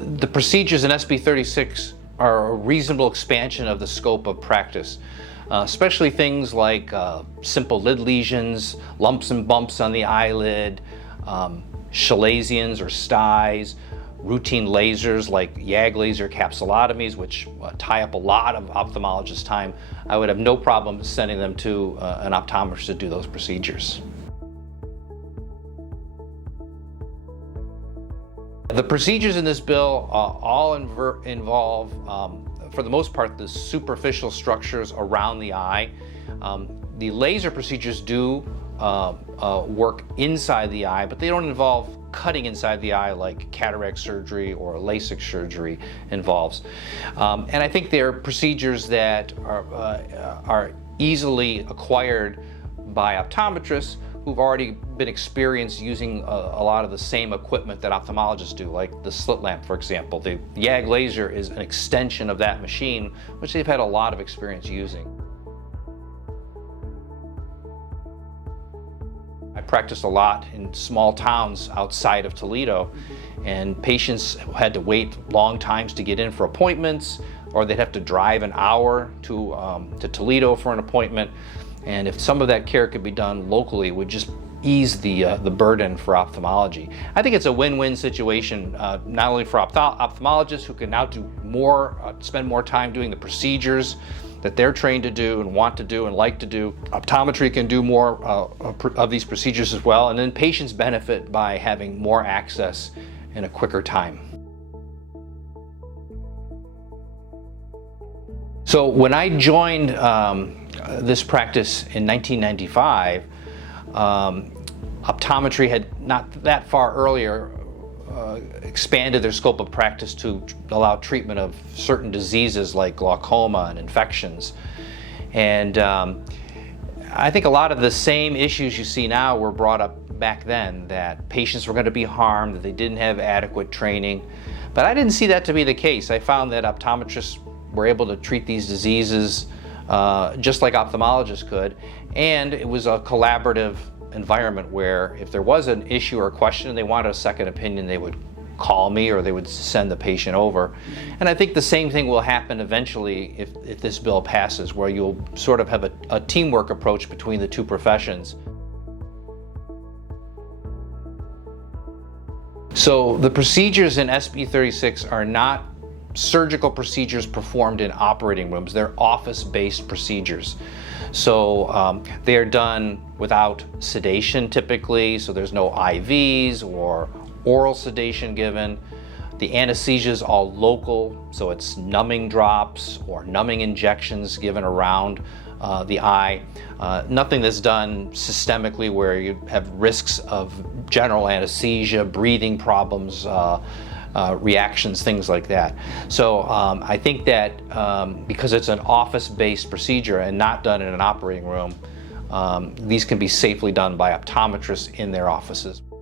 The procedures in SB 36 are a reasonable expansion of the scope of practice, especially things like simple lid lesions, lumps and bumps on the eyelid, chalazions or styes, routine lasers like YAG laser capsulotomies, which tie up a lot of ophthalmologist time. I would have no problem sending them to an optometrist to do those procedures. The procedures in this bill all involve, for the most part, the superficial structures around the eye. The laser procedures do work inside the eye, but they don't involve cutting inside the eye like cataract surgery or LASIK surgery involves. And I think they're procedures that are easily acquired by optometrists who've already been experienced using a lot of the same equipment that ophthalmologists do, like the slit lamp, for example. The YAG laser is an extension of that machine, which they've had a lot of experience using. I practiced a lot in small towns outside of Toledo, and patients had to wait long times to get in for appointments, or they'd have to drive an hour to Toledo for an appointment. And if some of that care could be done locally, it would just ease the burden for ophthalmology. I think it's a win-win situation, not only for ophthalmologists who can now do more, spend more time doing the procedures that they're trained to do and want to do and like to do. Optometry can do more of these procedures as well, and then patients benefit by having more access in a quicker time. So when I joined this practice in 1995, optometry had not that far earlier expanded their scope of practice to allow treatment of certain diseases like glaucoma and infections. And I think a lot of the same issues you see now were brought up back then, that patients were going to be harmed, that they didn't have adequate training. But I didn't see that to be the case. I found that optometrists were able to treat these diseases just like ophthalmologists could, and it was a collaborative environment where if there was an issue or a question and they wanted a second opinion, they would call me or they would send the patient over. And I think the same thing will happen eventually if this bill passes, where you'll sort of have a teamwork approach between the two professions. So the procedures in SB 36 are not surgical procedures performed in operating rooms. They're office-based procedures. So they are done without sedation typically, so there's no IVs or oral sedation given. The anesthesia is all local, so it's numbing drops or numbing injections given around the eye. Nothing that's done systemically where you have risks of general anesthesia, breathing problems, reactions, things like that. So I think that because it's an office-based procedure and not done in an operating room, these can be safely done by optometrists in their offices.